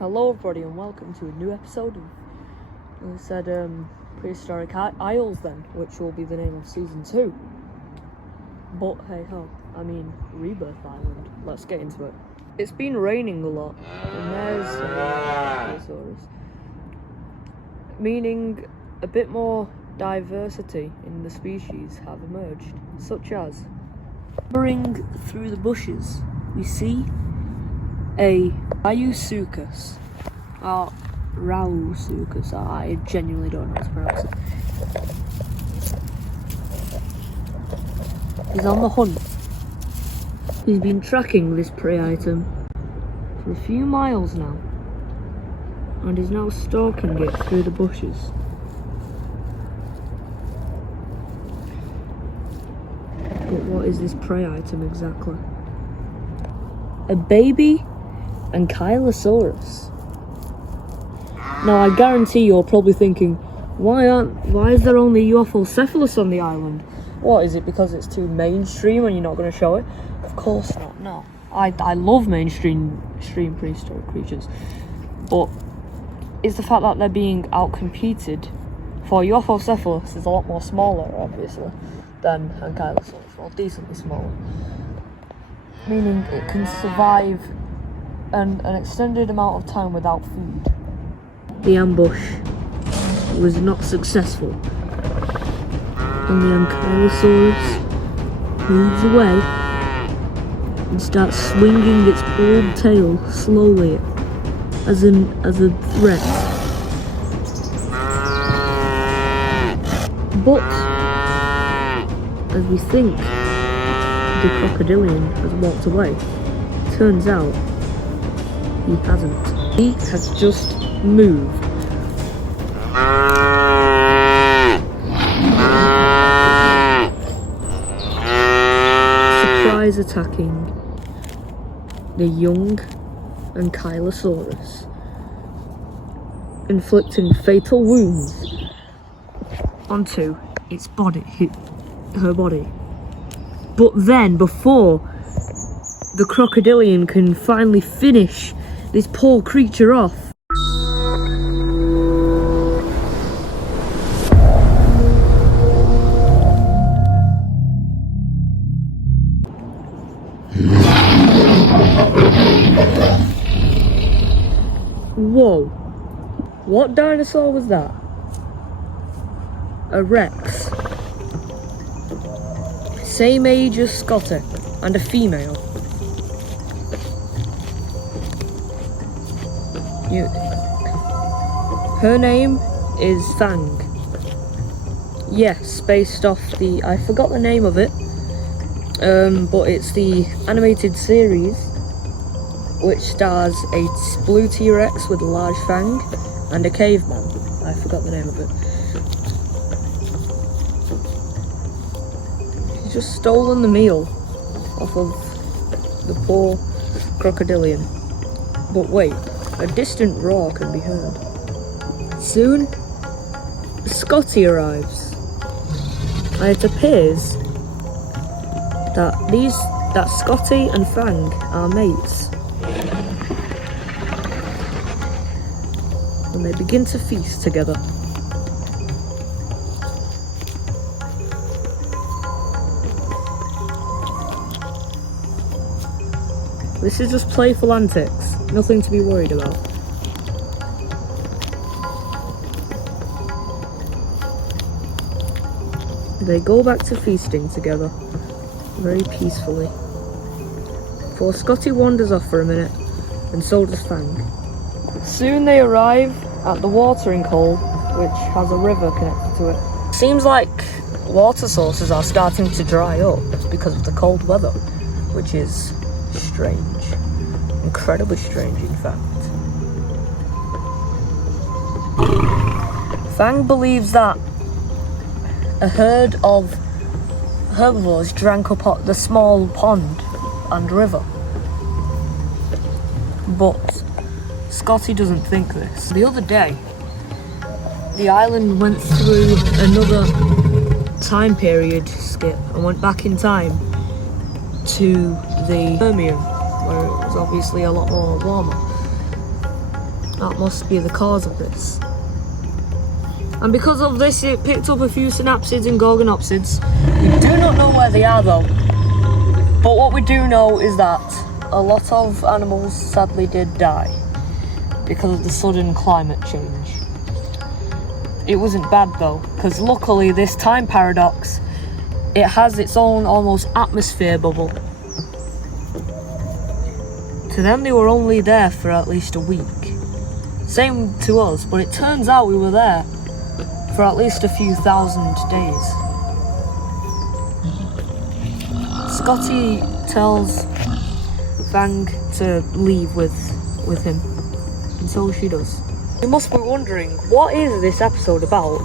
Hello everybody and welcome to a new episode of, as I said, Prehistoric Isles then, which will be the name of season 2. But hey ho, I mean Rebirth Island. Let's get into it. It's been raining a lot, and there's Allosaurus. Meaning a bit more diversity in the species have emerged, such as lumbering through the bushes, we see a Rausuchus, or Rausuchus, I genuinely don't know how to pronounce it. He's on the hunt. He's been tracking this prey item for a few miles now, and is now stalking it through the bushes. But what is this prey item exactly? A baby Ankylosaurus. Now I guarantee you're probably thinking, why is there only Ephocephalus on the island? What, is it because it's too mainstream and you're not going to show it? Of course not, no. I love mainstream prehistoric creatures, but it's the fact that they're being outcompeted. For Ephocephalus is a lot more smaller, obviously, than Ankylosaurus, or decently smaller, meaning it can survive an extended amount of time without food. The ambush was not successful, and the Ankylosaurus moves away and starts swinging its broad tail slowly as a threat. But as we think the crocodilian has walked away, turns out he hasn't. He has just moved. Surprise attacking the young Ankylosaurus, inflicting fatal wounds onto its body, her body. But then, before the crocodilian can finally finish this poor creature off, whoa, what dinosaur was that? A Rex. Same age as Scotty, and a female. Her name is Fang. Yes, based off the, I forgot the name of it, but it's the animated series which stars a blue T-Rex with a large fang and a caveman. I forgot the name of it. She's just stolen the meal off of the poor crocodilian. But wait, a distant roar can be heard. Soon, Scotty arrives, and it appears that Scotty and Fang are mates, and they begin to feast together. This is just playful antics, nothing to be worried about. They go back to feasting together, very peacefully, before Scotty wanders off for a minute, and so does Fang. Soon they arrive at the watering hole, which has a river connected to it. Seems like water sources are starting to dry up because of the cold weather, which is strange. Incredibly strange, in fact. Fang believes that a herd of herbivores drank up the small pond and river. But Scotty doesn't think this. The other day, the island went through another time period skip and went back in time to the Permian, where it was obviously a lot more warmer. That must be the cause of this. And because of this, it picked up a few synapsids and gorgonopsids. We do not know where they are though. But what we do know is that a lot of animals sadly did die because of the sudden climate change. It wasn't bad though, because luckily this time paradox, it has its own almost atmosphere bubble. To them they were only there for at least a week. Same to us, but it turns out we were there for at least a few thousand days. Scotty tells Fang to leave with him, and so she does. You must be wondering, what is this episode about?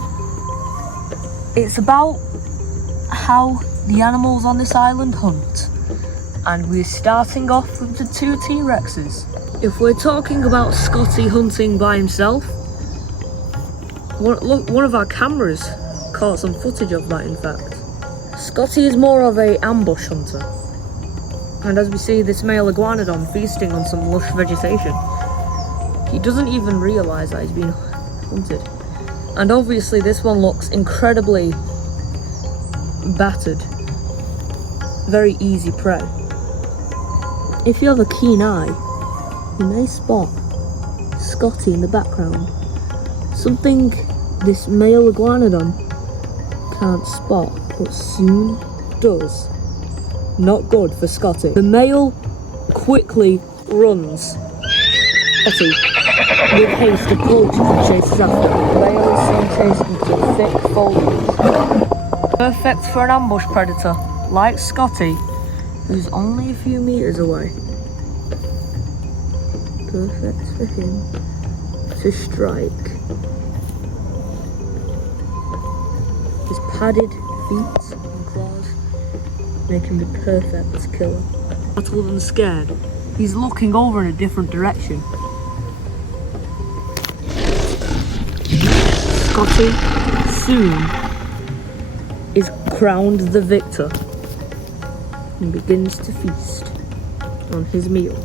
It's about how the animals on this island hunt, and we're starting off with the 2 T-Rexes. If we're talking about Scotty hunting by himself, one of our cameras caught some footage of that, in fact. Scotty is more of a ambush hunter, and as we see this male iguanodon feasting on some lush vegetation, he doesn't even realise that he's being hunted. And obviously this one looks incredibly battered. Very easy prey. If you have a keen eye, you may spot Scotty in the background. Something this male iguanodon can't spot, but soon does. Not good for Scotty. The male quickly runs. Scotty, with haste, approaches and chases after. The male is soon chased into thick foliage. Perfect for an ambush predator, like Scotty, who's only a few meters away. Perfect for him to strike. His padded feet and claws make him the perfect killer. Rattled and scared, he's looking over in a different direction. Scotty soon is crowned the victor and begins to feast on his meal.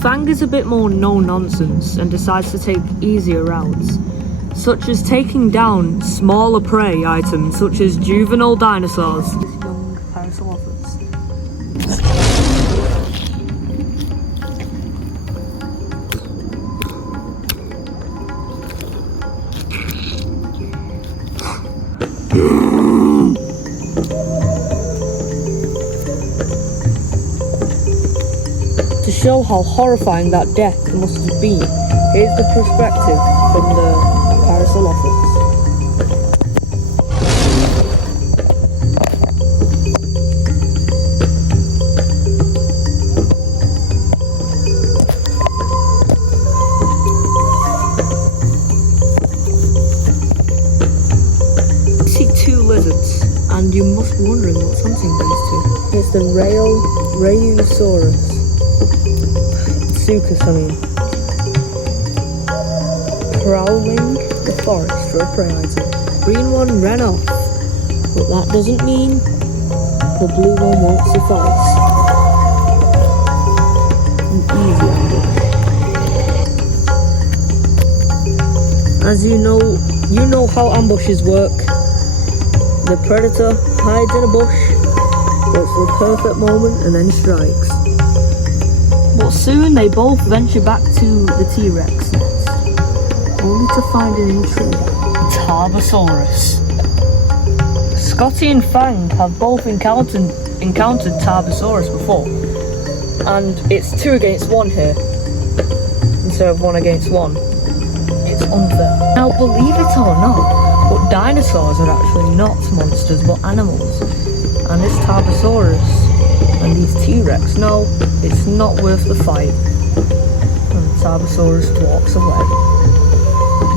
Fang is a bit more no-nonsense and decides to take easier routes, such as taking down smaller prey items such as juvenile dinosaurs. Young Parasaurolophus. To show how horrifying that death must have been, here's the perspective from the Parasaurolophus. You see 2 lizards, and you must be wondering what's hunting these 2. It's the Rheosaurus. Sucus, prowling the forest for a prey item. Green one ran off, but that doesn't mean the blue one won't suffice. An easy ambush. As you know how ambushes work. The predator hides in a bush, waits for a perfect moment, and then strikes. But soon they both venture back to the T-Rex nest, only to find an intruder. Tarbosaurus. Scotty and Fang have both encountered Tarbosaurus before, and it's 2 against 1 here, instead of 1 against 1. It's unfair. Now, believe it or not, but dinosaurs are actually not monsters but animals, and this Tarbosaurus and these T-Rex, no, it's not worth the fight. And the Tarbosaurus walks away.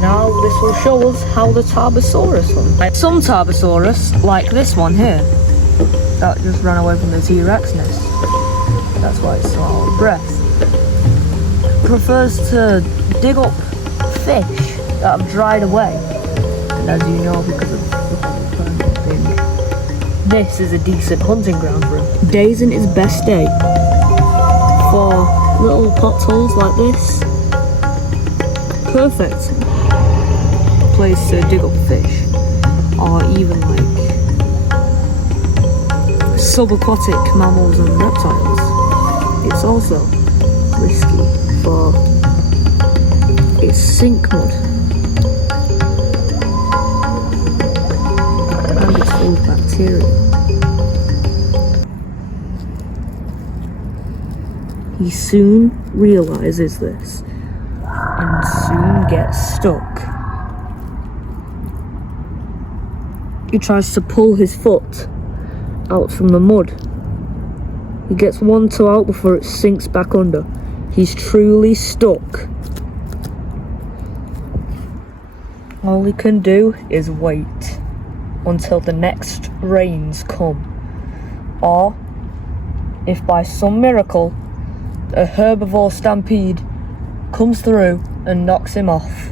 Now this will show us how the Tarbosaurus hunts. Some Tarbosaurus, like this one here, that just ran away from the T-Rex nest, that's why it's so out of breath, prefers to dig up fish that have dried away. And as you know, because of the whole thing, this is a decent hunting ground for him. Day isn't his best day. For little potholes like this, perfect place to dig up fish, or even like subaquatic mammals and reptiles. It's also risky for its sink mud and its full of bacteria. He soon realises this and soon gets stuck. He tries to pull his foot out from the mud. He gets one toe out before it sinks back under. He's truly stuck. All he can do is wait until the next rains come. Or, if by some miracle, a herbivore stampede comes through and knocks him off.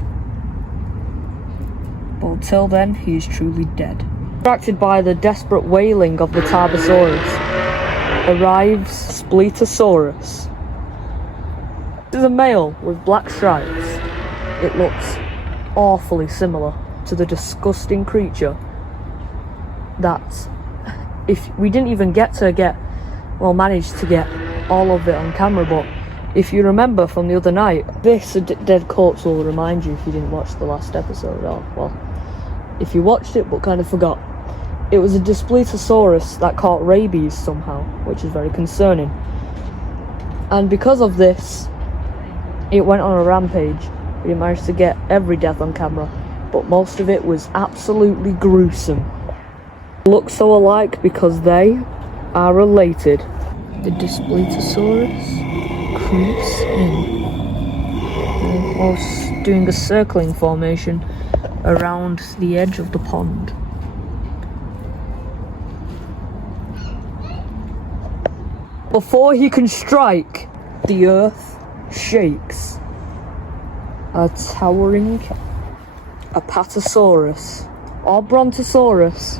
But until then, he is truly dead. Attracted by the desperate wailing of the Tarbosaurus, arrives Spino'sToymovies. This is a male with black stripes. It looks awfully similar to the disgusting creature that, if we didn't even manage to get all of it on camera, but if you remember from the other night, this dead corpse will remind you if you didn't watch the last episode, or well, if you watched it but kind of forgot. It was a Spino'sToymovies that caught rabies somehow, which is very concerning. And because of this, it went on a rampage. We managed to get every death on camera, but most of it was absolutely gruesome. Look so alike because they are related. The Spino'sToymovies creeps in, almost doing a circling formation around the edge of the pond. Before he can strike, the earth shakes. A towering Apatosaurus, or Brontosaurus,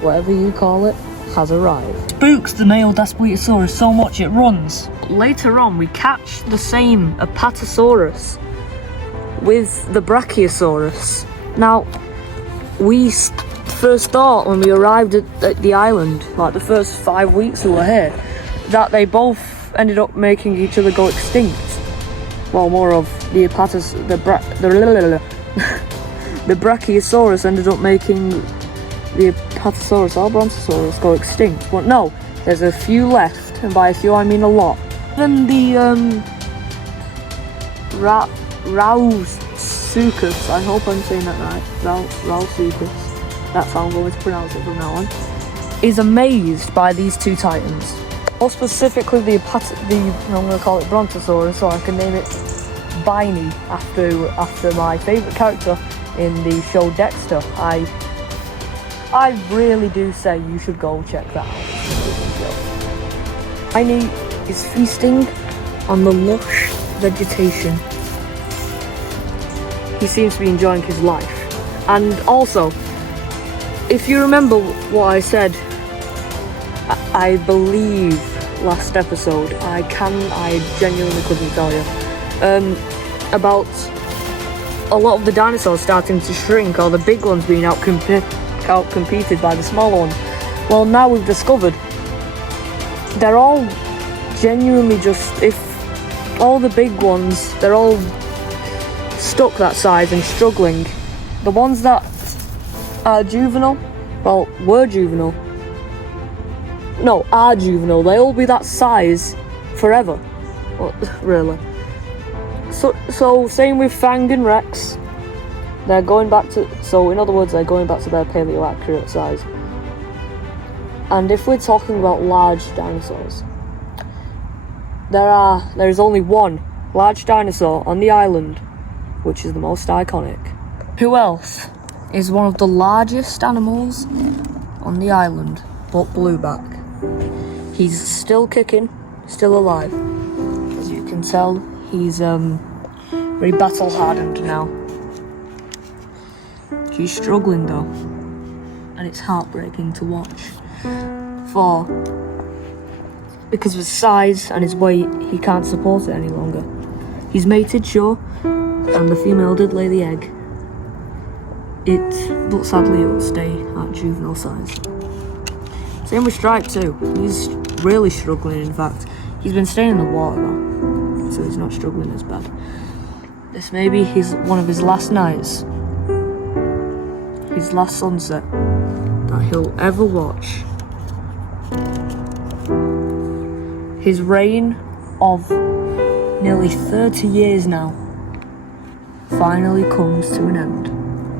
whatever you call it, has arrived. Spooks the male Spino'sToymovies so much it runs. Later on, we catch the same Apatosaurus with the Brachiosaurus. Now, we first thought when we arrived at the island, like the first 5 weeks we were here, that they both ended up making each other go extinct. Well, more of the the Brachiosaurus ended up making the Apatosaurus or Brontosaurus go extinct. But no, there's a few left, and by a few I mean a lot. Even the Rausuchus, I hope I'm saying that right, Rausuchus, that's how I'm going to pronounce it from now on, is amazed by these two titans. More specifically I'm going to call it Brontosaurus, so I can name it Biney after my favourite character in the show Dexter. I really do say you should go check that out. Biney is feasting on the lush vegetation. He seems to be enjoying his life. And also, if you remember what I said, I believe last episode, I genuinely couldn't tell you, about a lot of the dinosaurs starting to shrink, or the big ones being outcompeted by the smaller ones. Well, now we've discovered they're all genuinely just, if all the big ones, they're all stuck that size and struggling. The ones that are juvenile, well, were juvenile, no, are juvenile, they'll be that size forever. Well, really. So same with Fang and Rex. They're going back to, so in other words, they're going back to their paleo-accurate size. And if we're talking about large dinosaurs, there is only one large dinosaur on the island, which is the most iconic. Who else is one of the largest animals on the island but Blueback? He's still kicking, still alive. As you can tell, he's very battle hardened now. He's struggling though, and and it's heartbreaking to watch. Because of his size and his weight, he can't support it any longer. He's mated, sure, and the female did lay the egg. But sadly it will stay at juvenile size. Same with Stripe too. He's really struggling, in fact. He's been staying in the water though, so he's not struggling as bad. This may be one of his last nights, his last sunset that he'll ever watch. His reign of nearly 30 years now finally comes to an end.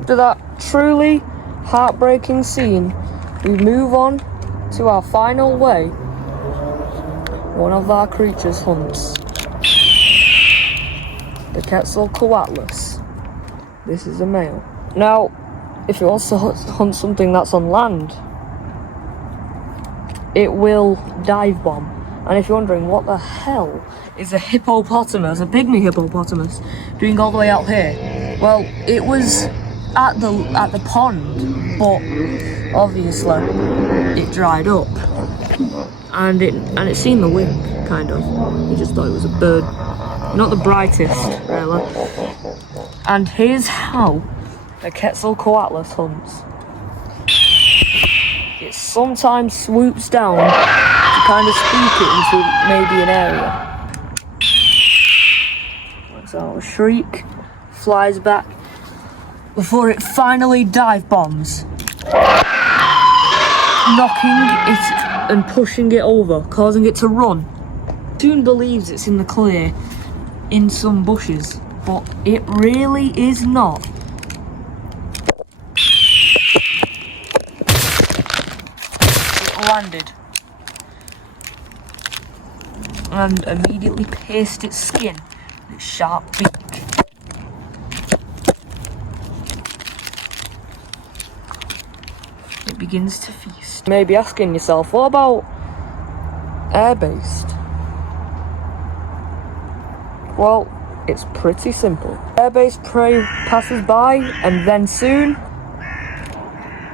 After that truly heartbreaking scene, we move on to our final way one of our creatures hunts. The Quetzalcoatlus. This is a male. Now, if it wants to hunt something that's on land, it will dive bomb. And if you're wondering what the hell is a hippopotamus, a pygmy hippopotamus, doing all the way out here, well, it was at the pond, but obviously it dried up, and it seen the wing, kind of. He just thought it was a bird, not the brightest, really. And here's how the Quetzalcoatlus hunts. It sometimes swoops down to kind of spook it into maybe an area. Lets out a shriek, flies back, before it finally dive bombs, knocking it and pushing it over, causing it to run. Soon believes it's in the clear, in some bushes, but it really is not. Landed and immediately pierced its skin with its sharp beak. It begins to feast. You may be asking yourself, what about air-based? Well, it's pretty simple. Air-based prey passes by, and then soon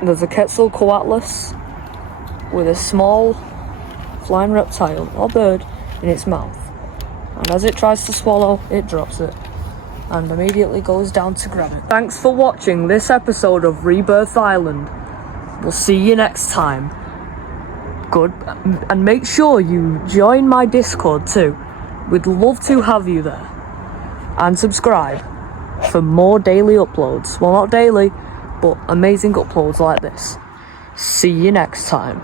there's a Quetzalcoatlus with a small flying reptile or bird in its mouth, and as it tries to swallow, it drops it and immediately goes down to grab it. Thanks for watching this episode of Rebirth Island. We'll see you next time. Good, and make sure you join my Discord too. We'd love to have you there, and subscribe for more daily uploads. Well, not daily, but amazing uploads like this. See you next time.